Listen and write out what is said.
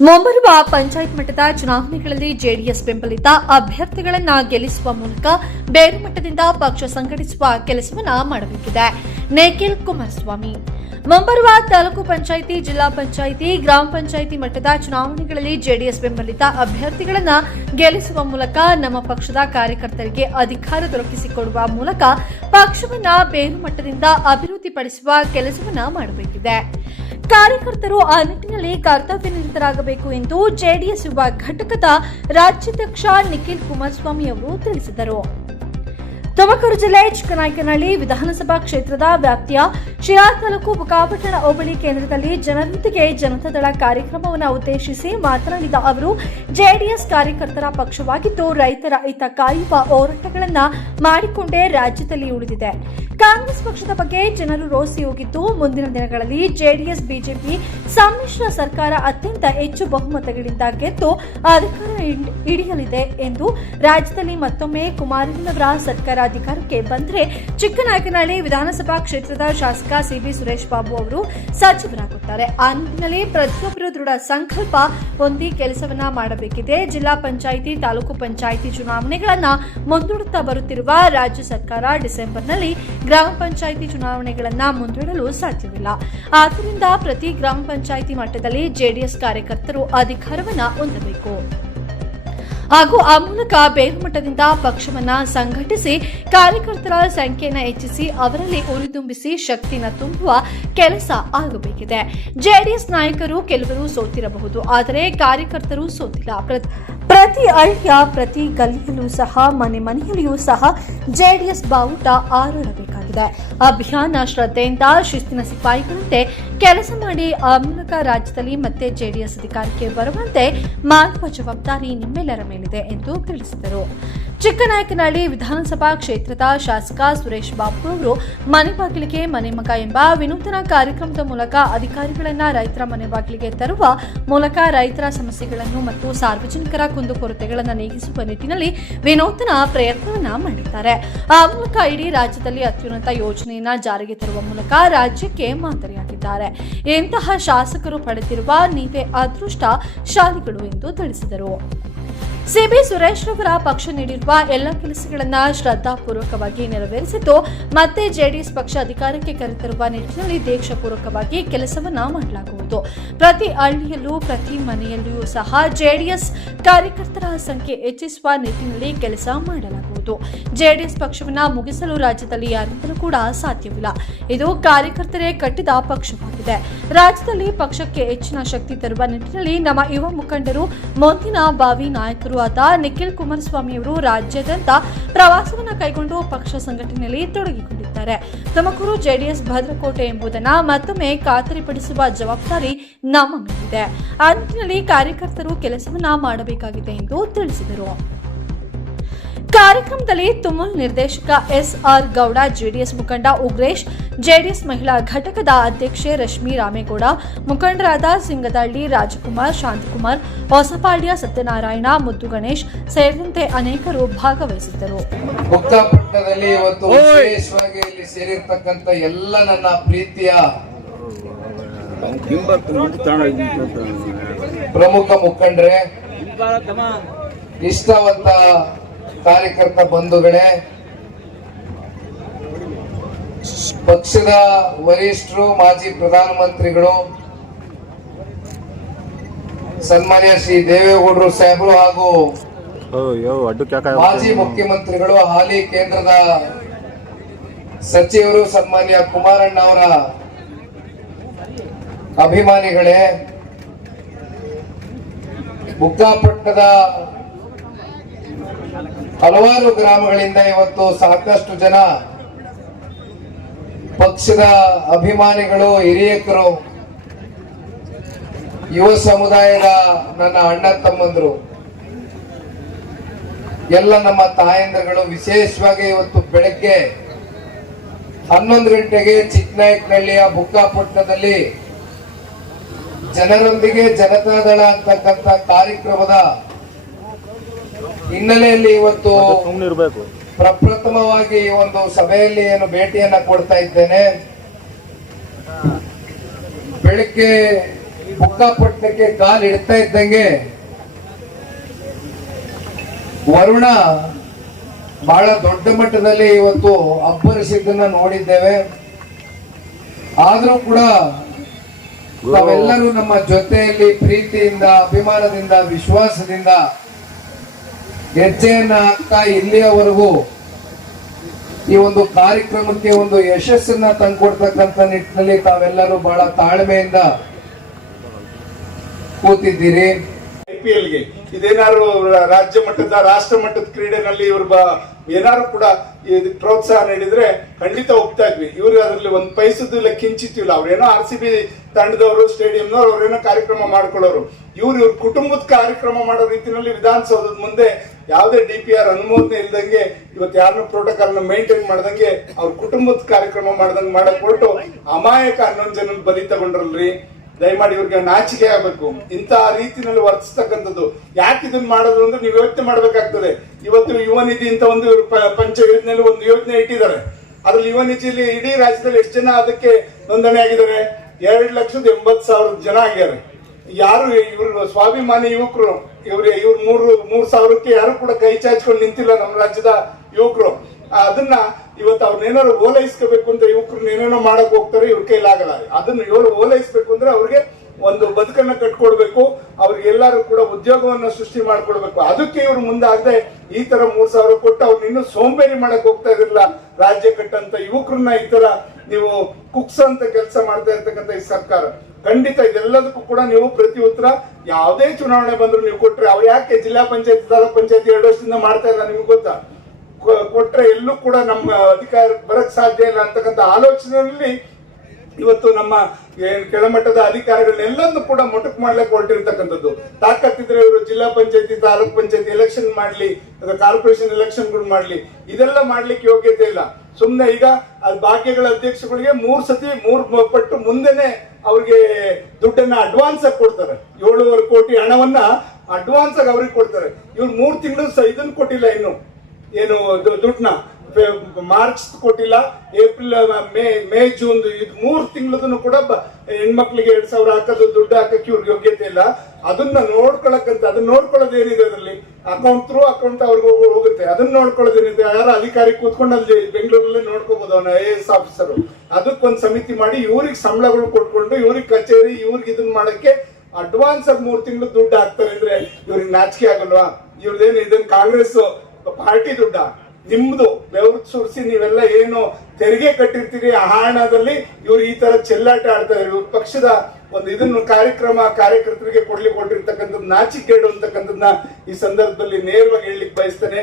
ಮುಂಬರುವ ಪಂಚಾಯತ್ ಮಟ್ಟದ ಚುನಾವಣೆಗಳಲ್ಲಿ ಜೆಡಿಎಸ್ ಬೆಂಬಲಿತ ಅಭ್ಯರ್ಥಿಗಳನ್ನು ಗೆಲ್ಲಿಸುವ ಮೂಲಕ ಬೇರು ಮಟ್ಟದಿಂದ ಪಕ್ಷ ಸಂಘಟಿಸುವ ಕೆಲಸವನ್ನು ಮಾಡಬೇಕಿದೆ. ನಿಖಿಲ್ ಕುಮಾರಸ್ವಾಮಿ ಮುಂಬರುವ ತಾಲೂಕು ಪಂಚಾಯಿತಿ, ಜಿಲ್ಲಾ ಪಂಚಾಯಿತಿ, ಗ್ರಾಮ ಪಂಚಾಯಿತಿ ಮಟ್ಟದ ಚುನಾವಣೆಗಳಲ್ಲಿ ಜೆಡಿಎಸ್ ಬೆಂಬಲಿತ ಅಭ್ಯರ್ಥಿಗಳನ್ನು ಗೆಲ್ಲಿಸುವ ಮೂಲಕ ನಮ್ಮ ಪಕ್ಷದ ಕಾರ್ಯಕರ್ತರಿಗೆ ಅಧಿಕಾರ ದೊರಕಿಸಿಕೊಡುವ ಮೂಲಕ ಪಕ್ಷವನ್ನು ಬೇರು ಮಟ್ಟದಿಂದ ಅಭಿವೃದ್ಧಿಪಡಿಸುವ ಕೆಲಸವನ್ನು ಮಾಡಬೇಕಿದೆ. ಕಾರ್ಯಕರ್ತರು ಆ ನಿಟ್ಟಿನಲ್ಲಿ ಕರ್ತವ್ಯ ನಿರತರಾಗಬೇಕು ಎಂದು ಜೆಡಿಎಸ್ ಯುವ ಘಟಕದ ರಾಜ್ಯಾಧ್ಯಕ್ಷ ನಿಖಿಲ್ ಕುಮಾರಸ್ವಾಮಿ ಅವರು ತಿಳಿಸಿದರು. ತುಮಕೂರು ಜಿಲ್ಲೆ ಚಿಕ್ಕನಾಯಕನಹಳ್ಳಿ ವಿಧಾನಸಭಾ ಕ್ಷೇತ್ರದ ವ್ಯಾಪ್ತಿಯ ಶಿರಾ ತಾಲೂಕು ಬುಕ್ಕಾಪಟ್ಟಣ ಹೋಬಳಿ ಕೇಂದ್ರದಲ್ಲಿ ಜನರೊಂದಿಗೆ ಜನತಾದಳ ಕಾರ್ಯಕ್ರಮವನ್ನು ಉದ್ದೇಶಿಸಿ ಮಾತನಾಡಿದ ಅವರು, ಜೆಡಿಎಸ್ ಕಾರ್ಯಕರ್ತರ ಪಕ್ಷವಾಗಿದ್ದು ರೈತರ ಹಿತ ಕಾಯುವ ಹೋರಾಟಗಳನ್ನು ಮಾಡಿಕೊಂಡೇ ರಾಜ್ಯದಲ್ಲಿ ಉಳಿದಿದೆ. ಕಾಂಗ್ರೆಸ್ ಪಕ್ಷದ ಬಗ್ಗೆ ಜನರು ರೋಸಿ ಹೋಗಿದ್ದು, ಮುಂದಿನ ದಿನಗಳಲ್ಲಿ ಜೆಡಿಎಸ್ ಬಿಜೆಪಿ ಸಮ್ಮಿಶ್ರ ಸರ್ಕಾರ ಅತ್ಯಂತ ಹೆಚ್ಚು ಬಹುಮತಗಳಿಂದ ಗೆದ್ದು ಅಧಿಕಾರ ಹಿಡಿಯಲಿದೆ ಎಂದು ರಾಜ್ಯದಲ್ಲಿ ಮತ್ತೊಮ್ಮೆ ಕುಮಾರಣ್ಣನವರ ಸರ್ಕಾರ ಅಧಿಕಾರಕ್ಕೆ ಬಂದರೆ ಚಿಕ್ಕನಾಯಕನಹಳ್ಳಿ ವಿಧಾನಸಭಾ ಕ್ಷೇತ್ರದ ಶಾಸಕ ಸಿಬಿ ಸುರೇಶ್ ಬಾಬು ಅವರು ಸಚಿವರಾಗುತ್ತಾರೆ. ಆ ನಿಟ್ಟಿನಲ್ಲಿ ಪ್ರತಿಯೊಬ್ಬರು ದೃಢ ಸಂಕಲ್ಪ ಹೊಂದಿ ಕೆಲಸವನ್ನ ಮಾಡಬೇಕಿದೆ. ಜಿಲ್ಲಾ ಪಂಚಾಯಿತಿ, ತಾಲೂಕು ಪಂಚಾಯಿತಿ ಚುನಾವಣೆಗಳನ್ನು ಮುಂದೂಡುತ್ತಾ ಬರುತ್ತಿರುವ ರಾಜ್ಯ ಸರ್ಕಾರ ಡಿಸೆಂಬರ್ನಲ್ಲಿ ಗ್ರಾಮ ಪಂಚಾಯಿತಿ ಚುನಾವಣೆಗಳನ್ನು ಮುಂದೂಡಲು ಸಾಧ್ಯವಿಲ್ಲ. ಆದ್ದರಿಂದ ಪ್ರತಿ ಗ್ರಾಮ ಪಂಚಾಯಿತಿ ಮಟ್ಟದಲ್ಲಿ ಜೆಡಿಎಸ್ ಕಾರ್ಯಕರ್ತರು ಅಧಿಕಾರವನ್ನು ಹೊಂದಬೇಕು ಹಾಗೂ ಆ ಮೂಲಕ ಬೇರು ಮಟ್ಟದಿಂದ ಪಕ್ಷವನ್ನ ಸಂಘಟಿಸಿ ಕಾರ್ಯಕರ್ತರ ಸಂಖ್ಯೆಯನ್ನು ಹೆಚ್ಚಿಸಿ ಅವರಲ್ಲಿ ಉರಿದುಂಬಿಸಿ ಶಕ್ತಿನ ತುಂಬುವ ಕೆಲಸ ಆಗಬೇಕಿದೆ. ಜೆಡಿಎಸ್ ನಾಯಕರು ಕೆಲವರು ಸೋತಿರಬಹುದು, ಆದರೆ ಕಾರ್ಯಕರ್ತರು ಸೋತಿಲ್ಲ. ಪ್ರತಿ ಹಳ್ಳಿಯ ಪ್ರತಿ ಗಲ್ಲಿಯಲ್ಲೂ ಸಹ ಮನೆ ಮನೆಯಲ್ಲಿಯೂ ಸಹ ಜೆಡಿಎಸ್ ಬಾವುಟ ಹಾರಾಡಬೇಕಾಗಿದೆ. ಅಭಿಯಾನ ಶ್ರದ್ಧೆಯಿಂದ ಶಿಸ್ತಿನ ಸಿಪಾಯಿಗಳಂತೆ ಕೆಲಸ ಮಾಡಿ ಆ ಮೂಲಕ ರಾಜ್ಯದಲ್ಲಿ ಮತ್ತೆ ಜೆಡಿಎಸ್ ಅಧಿಕಾರಕ್ಕೆ ಬರುವಂತೆ ಮಾಡುವ ಜವಾಬ್ದಾರಿ ನಿಮ್ಮೆಲ್ಲರ ಮೇಲಿದೆ ಎಂದು ತಿಳಿಸಿದರು. ಚಿಕ್ಕನಾಯಕನಹಳ್ಳಿ ವಿಧಾನಸಭಾ ಕ್ಷೇತ್ರದ ಶಾಸಕ ಸುರೇಶ್ ಬಾಬು ಅವರು ಮನೆ ಬಾಗಿಲಿಗೆ ಮನೆ ಮಗ ಎಂಬ ವಿನೂತನ ಕಾರ್ಯಕ್ರಮದ ಮೂಲಕ ಅಧಿಕಾರಿಗಳನ್ನ ರೈತರ ಮನೆ ಬಾಗಿಲಿಗೆ ತರುವ ಮೂಲಕ ರೈತರ ಸಮಸ್ಯೆಗಳನ್ನು ಮತ್ತು ಸಾರ್ವಜನಿಕರ ಕುಂದುಕೊರತೆಗಳನ್ನು ನೀಗಿಸುವ ನಿಟ್ಟಿನಲ್ಲಿ ವಿನೂತನ ಪ್ರಯತ್ನವನ್ನ ಮಾಡಿದ್ದಾರೆ. ಆ ಮೂಲಕ ಇಡೀ ರಾಜ್ಯದಲ್ಲಿ ಅತ್ಯುನ್ನತ ಯೋಜನೆಯನ್ನ ಜಾರಿಗೆ ತರುವ ಮೂಲಕ ರಾಜ್ಯಕ್ಕೆ ಮಾದರಿಯಾಗಿದ್ದಾರೆ. ಇಂತಹ ಶಾಸಕರು ಪಡೆದಿರುವ ನೀವೇ ಅದೃಷ್ಟಶಾಲಿಗಳು ಎಂದು ತಿಳಿಸಿದರು. ಸಿಬಿ ಸುರೇಶ್ ರವರ ಪಕ್ಷ ನೀಡಿರುವ ಎಲ್ಲ ಕೆಲಸಗಳನ್ನು ಶ್ರದ್ಧಾಪೂರ್ವಕವಾಗಿ ನೆರವೇರಿಸಿದ್ದು ಮತ್ತೆ ಜೆಡಿಎಸ್ ಪಕ್ಷ ಅಧಿಕಾರಕ್ಕೆ ಕರೆತರುವ ನಿಟ್ಟಿನಲ್ಲಿ ದೀಕ್ಷಾಪೂರ್ವಕವಾಗಿ ಕೆಲಸವನ್ನ ಮಾಡಲಾಗುವುದು. ಪ್ರತಿ ಹಳ್ಳಿಯಲ್ಲೂ ಪ್ರತಿ ಮನೆಯಲ್ಲಿಯೂ ಸಹ ಜೆಡಿಎಸ್ ಕಾರ್ಯಕರ್ತರ ಸಂಖ್ಯೆ ಹೆಚ್ಚಿಸುವ ನಿಟ್ಟಿನಲ್ಲಿ ಕೆಲಸ ಮಾಡಲಾಗುವುದು. ಜೆಡಿಎಸ್ ಪಕ್ಷವನ್ನ ಮುಗಿಸಲು ರಾಜ್ಯದಲ್ಲಿ ಯಾರಿಂದಲೂ ಕೂಡ ಸಾಧ್ಯವಿಲ್ಲ. ಇದು ಕಾರ್ಯಕರ್ತರೇ ಕಟ್ಟಿದ ಪಕ್ಷವಾಗಿದೆ. ರಾಜ್ಯದಲ್ಲಿ ಪಕ್ಷಕ್ಕೆ ಹೆಚ್ಚಿನ ಶಕ್ತಿ ತರುವ ನಿಟ್ಟಿನಲ್ಲಿ ನಮ್ಮ ಯುವ ಮುಖಂಡರು ಮುಂದಿನ ಭಾವಿ ನಾಯಕರು ಆದ ನಿಖಿಲ್ ಕುಮಾರಸ್ವಾಮಿ ಅವರು ರಾಜ್ಯಾದ್ಯಂತ ಪ್ರವಾಸವನ್ನು ಕೈಗೊಂಡು ಪಕ್ಷ ಸಂಘಟನೆಯಲ್ಲಿ ತೊಡಗಿಕೊಂಡಿದ್ದಾರೆ. ತುಮಕೂರು ಜೆಡಿಎಸ್ ಭದ್ರಕೋಟೆ ಎಂಬುದನ್ನು ಮತ್ತೊಮ್ಮೆ ಖಾತರಿಪಡಿಸುವ ಜವಾಬ್ದಾರಿ ನಮ್ಮ ಮೇಲಿದೆ. ಆ ನಿಟ್ಟಿನಲ್ಲಿ ಕಾರ್ಯಕರ್ತರು ಕೆಲಸವನ್ನ ಮಾಡಬೇಕಾಗಿದೆ ಎಂದು ತಿಳಿಸಿದರು. ಕಾರ್ಯಕ್ರಮದಲ್ಲಿ ತುಮುಲ್ ನಿರ್ದೇಶಕ ಎಸ್ಆರ್ ಗೌಡ, ಜೆಡಿಎಸ್ ಮುಖಂಡ ಉಗ್ರೇಶ್, ಜೆಡಿಎಸ್ ಮಹಿಳಾ ಘಟಕದ ಅಧ್ಯಕ್ಷೆ ರಶ್ಮಿ ರಾಮೇಗೌಡ, ಮುಖಂಡರಾದ ಸಿಂಗದಹಳ್ಳಿ ರಾಜಕುಮಾರ್, ಶಾಂತಕುಮಾರ್, ಹೊಸಪಾಳ್ಯ ಸತ್ಯನಾರಾಯಣ, ಮುದ್ದು ಗಣೇಶ್ ಸೇರಿದಂತೆ ಅನೇಕರು ಭಾಗವಹಿಸಿದ್ದರು. ಬುಕ್ಕಾಪಟ್ಟಣದಲ್ಲಿ ಇವತ್ತು ವಿಶೇಷವಾಗಿ ಇಲ್ಲಿ ಸೇರಿರ್ತಕ್ಕಂಥ ಎಲ್ಲ ನನ್ನ ಪ್ರೀತಿಯ ಪ್ರಮುಖ ಮುಖಂಡರೇ, ಇಷ್ಟವಂತ ಕಾರ್ಯಕರ್ತ ಬಂಧುಗಳೇ, ಪಕ್ಷದ ವರಿಷ್ಠರು, ಮಾಜಿ ಪ್ರಧಾನಮಂತ್ರಿಗಳು, ಸನ್ಮಾನ್ಯ ಶ್ರೀ ದೇವೇಗೌಡರು ಸಾಹೇಬರು ಹಾಗೂ ಮಾಜಿ ಮುಖ್ಯಮಂತ್ರಿಗಳು, ಹಾಲಿ ಕೇಂದ್ರದ ಸಚಿವರು, ಸನ್ಮಾನ್ಯ ಕುಮಾರಣ್ಣ ಅವರ ಅಭಿಮಾನಿಗಳೇ, ಬುಕ್ಕಾಪಟ್ಟಣದ ಹಲವಾರು ಗ್ರಾಮಗಳಿಂದ ಇವತ್ತು ಸಾಕಷ್ಟು ಜನ ಪಕ್ಷದ ಅಭಿಮಾನಿಗಳು, ಹಿರಿಯಕರು, ಯುವ ಸಮುದಾಯದ ನನ್ನ ಅಣ್ಣ ತಮ್ಮಂದರು, ಎಲ್ಲ ನಮ್ಮ ತಾಯಂದಿರುಗಳು ವಿಶೇಷವಾಗಿ ಇವತ್ತು ಬೆಳಗ್ಗೆ 11 ಗಂಟೆಗೆ ಚಿಕ್ಕನಾಯಕನಹಳ್ಳಿಯ ಬುಕ್ಕಾಪಟ್ಟಣದಲ್ಲಿ ಜನರೊಂದಿಗೆ ಜನತಾದಳ ಅಂತಕ್ಕಂಥ ಕಾರ್ಯಕ್ರಮದ ಹಿನ್ನೆಲೆಯಲ್ಲಿ ಇವತ್ತು ಪ್ರಪ್ರಥಮವಾಗಿ ಈ ಒಂದು ಸಭೆಯಲ್ಲಿ ಏನು ಭೇಟಿಯನ್ನ ಕೊಡ್ತಾ ಇದ್ದೇನೆ. ಬೆಳಗ್ಗೆ ಬುಕ್ಕಾಪಟ್ಟಣಕ್ಕೆ ಕಾಲು ಇಡ್ತಾ ಇದ್ದಂಗೆ ವರುಣ ಬಹಳ ದೊಡ್ಡ ಮಟ್ಟದಲ್ಲಿ ಇವತ್ತು ಅಬ್ಬರಿಸಿದ್ದನ್ನ ನೋಡಿದ್ದೇವೆ. ಆದ್ರೂ ಕೂಡ ತಾವೆಲ್ಲರೂ ನಮ್ಮ ಜೊತೆಯಲ್ಲಿ ಪ್ರೀತಿಯಿಂದ, ಅಭಿಮಾನದಿಂದ, ವಿಶ್ವಾಸದಿಂದ ಹೆಜ್ಜೆಯನ್ನ ಹಾಕ್ತಾ ಇಲ್ಲಿಯವರೆಗೂ ಈ ಒಂದು ಕಾರ್ಯಕ್ರಮಕ್ಕೆ ಒಂದು ಯಶಸ್ಸನ್ನ ತಂದ್ಕೊಡ್ತಕ್ಕಂಥ ನಿಟ್ಟಿನಲ್ಲಿ ತಾವೆಲ್ಲರೂ ಬಹಳ ತಾಳ್ಮೆಯಿಂದ ಕೂತಿದ್ದೀರಿ. IPL ಇದೇನಾದ್ರು ರಾಜ್ಯ ಮಟ್ಟದ, ರಾಷ್ಟ್ರ ಮಟ್ಟದ ಕ್ರೀಡೆನಲ್ಲಿ ಇವ್ರು ಏನಾದ್ರು ಕೂಡ ಪ್ರೋತ್ಸಾಹ ನೀಡಿದ್ರೆ ಖಂಡಿತ ಹೋಗ್ತಾ ಇದ್ವಿ. ಇವ್ರು ಅದ್ರಲ್ಲಿ ಒಂದು ಪೈಸದ್ದು ಇಲ್ಲ, ಕಿಂಚಿತ್ತು ಇಲ್ಲ. ಅವ್ರೇನೋ RCB ತಂಡದವರು, ಸ್ಟೇಡಿಯಂನವ್ರು ಅವ್ರೇನೋ ಕಾರ್ಯಕ್ರಮ ಮಾಡ್ಕೊಳ್ಳೋರು. ಇವ್ರ ಕುಟುಂಬದ ಕಾರ್ಯಕ್ರಮ ಮಾಡೋ ರೀತಿಯಲ್ಲಿ ವಿಧಾನಸೌಧದ ಮುಂದೆ ಯಾವುದೇ DPR ಅನುಮೋದನೆ ಇಲ್ದಂಗೆ ಇವತ್ತು ಯಾರನ್ನ ಪ್ರೋಟೋಕಾಲ್ ನ ಮೇಂಟೈನ್ ಮಾಡ್ದಂಗೆ ಅವ್ರ ಕುಟುಂಬದ ಕಾರ್ಯಕ್ರಮ ಮಾಡ್ದಂಗೆ ಮಾಡಕ್ ಹೊರಟು ಅಮಾಯಕ 11 ಜನ ಬಲಿ ತಗೊಂಡ್ರಲ್ರಿ. ದಯಮಾಡಿ ಇವ್ರಿಗೆ ನಾಚಿಕೆ ಆಗ್ಬೇಕು. ಇಂತ ರೀತಿನಲ್ಲಿ ವರ್ತಿಸ್ತಕ್ಕಂಥದ್ದು ಯಾಕೆ ಇದನ್ನ ಮಾಡೋದು ಅಂದ್ರೆ ನೀವು ಯೋಚನೆ ಮಾಡ್ಬೇಕಾಗ್ತದೆ. ಇವತ್ತು ಯುವ ನಿಧಿ ಅಂತ ಒಂದು ಪಂಚ ಯೋಜನೆಯಲ್ಲಿ ಒಂದು ಯೋಜನೆ ಇಟ್ಟಿದ್ದಾರೆ. ಅದ್ರಲ್ಲಿ ಯುವ ನಿಧಿಯಲ್ಲಿ ಇಡೀ ರಾಜ್ಯದಲ್ಲಿ ಎಷ್ಟು ಜನ ಅದಕ್ಕೆ ನೋಂದಣಿ ಆಗಿದ್ದಾರೆ? 2,80,000 ಜನ ಆಗ್ಯಾರೆ. ಯಾರು ಇವ್ರು ಸ್ವಾಭಿಮಾನಿ ಯುವಕರು, ಇವ್ರು 3,000ಕ್ಕೆ ಯಾರು ಕೂಡ ಕೈ ಚಾಚ್ಕೊಂಡು ನಿಂತಿಲ್ಲ ನಮ್ಮ ರಾಜ್ಯದ ಯುವಕರು. ಅದನ್ನ ಇವತ್ತು ಅವ್ರನ್ನೇನಾದ್ರು ಓಲೈಸ್ಕೋಬೇಕು ಅಂತ ಯುವಕರನ್ನ ಏನೇನೋ ಮಾಡಕ್ ಹೋಗ್ತಾರೆ, ಇವ್ರ ಕೈಲಾಗಲ್ಲ. ಅದನ್ನ ಇವರು ಓಲೈಸ್ಬೇಕು ಅಂದ್ರೆ ಅವ್ರಿಗೆ ಒಂದು ಬದುಕನ್ನ ಕಟ್ಕೊಡ್ಬೇಕು, ಅವ್ರಿಗೆಲ್ಲರೂ ಕೂಡ ಉದ್ಯೋಗವನ್ನ ಸೃಷ್ಟಿ ಮಾಡ್ಕೊಡ್ಬೇಕು. ಅದಕ್ಕೆ ಇವ್ರು ಮುಂದಾಗದೆ ಈ ತರ 3,000 ಕೊಟ್ಟು ಅವ್ರನ್ನ ಇನ್ನೂ ಸೋಂಬೇರಿ ಮಾಡಕ್ ಹೋಗ್ತಾ ಇದ್ರಲ್ಲ. ರಾಜ್ಯ ಕಟ್ಟಂತ ಯುವಕರನ್ನ ಈ ತರ ನೀವು ಕುಗ್ಸಂತ ಕೆಲಸ ಮಾಡ್ತಾ ಇರ್ತಕ್ಕಂಥ ಈ ಸರ್ಕಾರ ಖಂಡಿತ ಇದೆಲ್ಲದಕ್ಕೂ ಕೂಡ ನೀವು ಪ್ರತಿ ಉತ್ತರ ಯಾವುದೇ ಚುನಾವಣೆ ಬಂದ್ರು ನೀವು ಕೊಟ್ರೆ, ಅವ್ರು ಯಾಕೆ ಜಿಲ್ಲಾ ಪಂಚಾಯತ್, ತಾಲೂಕ್ ಪಂಚಾಯತ್ 2 ವರ್ಷದಿಂದ ಮಾಡ್ತಾ ಇಲ್ಲ ನಿಮ್ಗೆ ಗೊತ್ತಾ? ಕೊಟ್ರೆ ಎಲ್ಲೂ ಕೂಡ ನಮ್ಮ ಅಧಿಕಾರ ಬರಕ್ ಸಾಧ್ಯ ಇಲ್ಲ ಅಂತಕ್ಕಂಥ ಆಲೋಚನೆಯಲ್ಲಿ ಇವತ್ತು ನಮ್ಮ ಕೆಳಮಟ್ಟದ ಅಧಿಕಾರಿಗಳನ್ನೆಲ್ಲದನ್ನು ಕೂಡ ಮೊಟಕು ಮಾಡ್ಲಿಕ್ಕೆ ಹೊರಟಿರ್ತಕ್ಕಂಥದ್ದು. ತಾಕತ್ತಿದ್ರೆ ಇವರು ಜಿಲ್ಲಾ ಪಂಚಾಯತಿ, ತಾಲೂಕ್ ಪಂಚಾಯತಿ ಎಲೆಕ್ಷನ್ ಮಾಡ್ಲಿ, ಕಾರ್ಪೊರೇಷನ್ ಎಲೆಕ್ಷನ್ಗಳು ಮಾಡ್ಲಿ, ಇದೆಲ್ಲ ಮಾಡ್ಲಿಕ್ಕೆ ಯೋಗ್ಯತೆ ಇಲ್ಲ. ಸುಮ್ನೆ ಈಗ ಭಾಗ್ಯಗಳ ಅಧ್ಯಕ್ಷಗಳಿಗೆ 3 ಸತಿ 3 ಪಟ್ಟು ಮುಂದೆನೆ ಅವ್ರಿಗೆ ದುಡ್ಡನ್ನ ಅಡ್ವಾನ್ಸ್ ಆಗಿ ಕೊಡ್ತಾರೆ. 7.5 ಕೋಟಿ ಹಣವನ್ನ ಅಡ್ವಾನ್ಸ್ ಆಗಿ ಅವ್ರಿಗೆ ಕೊಡ್ತಾರೆ. ಇವ್ರು 3 ತಿಂಗಳು ಇದನ್ನ ಕೊಟ್ಟಿಲ್ಲ, ಇನ್ನು ಏನು ದುಡ್ಡನ್ನ ಮಾರ್ಚ್ ಕೊಟ್ಟಿಲ್ಲ, ಏಪ್ರಿಲ್, ಮೇ, ಜೂನ್ ಇದು 3 ತಿಂಗಳದನ್ನು ಕೂಡ ಹೆಣ್ಮಕ್ಳಿಗೆ 2,000 ಹಾಕೋದು, ದುಡ್ಡು ಹಾಕಕ್ಕೆ ಇವ್ರಿಗೆ ಯೋಗ್ಯತೆ ಇಲ್ಲ. ಅದನ್ನ ನೋಡ್ಕೊಳಕ್ಕಂತ, ಅದನ್ನ ನೋಡ್ಕೊಳ್ಳೋದು ಏನಿದೆ ಅದರಲ್ಲಿ ಅಕೌಂಟ್ ಥ್ರೂ ಅಕೌಂಟ್ ಅವ್ರಿಗೆ ಹೋಗುತ್ತೆ. ಅದನ್ನ ನೋಡ್ಕೊಳ್ಳೋದು ಏನಿದೆ, ಯಾರ ಅಧಿಕಾರಿ ಕೂತ್ಕೊಂಡು ಅಲ್ಲಿ ಬೆಂಗಳೂರಲ್ಲೇ ನೋಡ್ಕೋಬಹುದು, ಅವನ IAS ಆಫೀಸರ್. ಅದಕ್ಕೊಂದು ಸಮಿತಿ ಮಾಡಿ ಇವ್ರಿಗೆ ಸಂಬಳಗಳು ಕೊಟ್ಕೊಂಡು ಇವ್ರಿಗೆ ಕಚೇರಿ, ಇವ್ರಿಗೆ ಇದನ್ನ ಮಾಡಕ್ಕೆ ಅಡ್ವಾನ್ಸ್ ಆಗಿ 3 ತಿಂಗಳು ದುಡ್ಡು ಹಾಕ್ತಾರೆ ಅಂದ್ರೆ ಇವ್ರಿಗೆ ನಾಚಿಕೆ ಆಗಲ್ವಾ? ಇವ್ರದೇನು ಇದನ್ನ ಕಾಂಗ್ರೆಸ್ ಪಾರ್ಟಿ ದುಡ್ಡ? ನಿಮ್ದು ಬೆವರು ಸುರಿಸಿ ನೀವೆಲ್ಲ ಏನು ತೆರಿಗೆ ಕಟ್ಟಿರ್ತೀರಿ, ಆ ಹಣದಲ್ಲಿ ಇವ್ರು ಈ ತರ ಚೆಲ್ಲಾಟ ಆಡ್ತಾರೆ. ಇವ್ರ ಪಕ್ಷದ ಒಂದು ಇದನ್ನು ಕಾರ್ಯಕರ್ತರಿಗೆ ಕೊಟ್ಟಿರ್ತಕ್ಕಂಥದ್ದು ನಾಚಿಕೆಗೇಡು ಅಂತಕ್ಕಂಥದ್ದನ್ನ ಈ ಸಂದರ್ಭದಲ್ಲಿ ನೇರವಾಗಿ ಹೇಳಲಿಕ್ಕೆ ಬಯಸ್ತೇನೆ.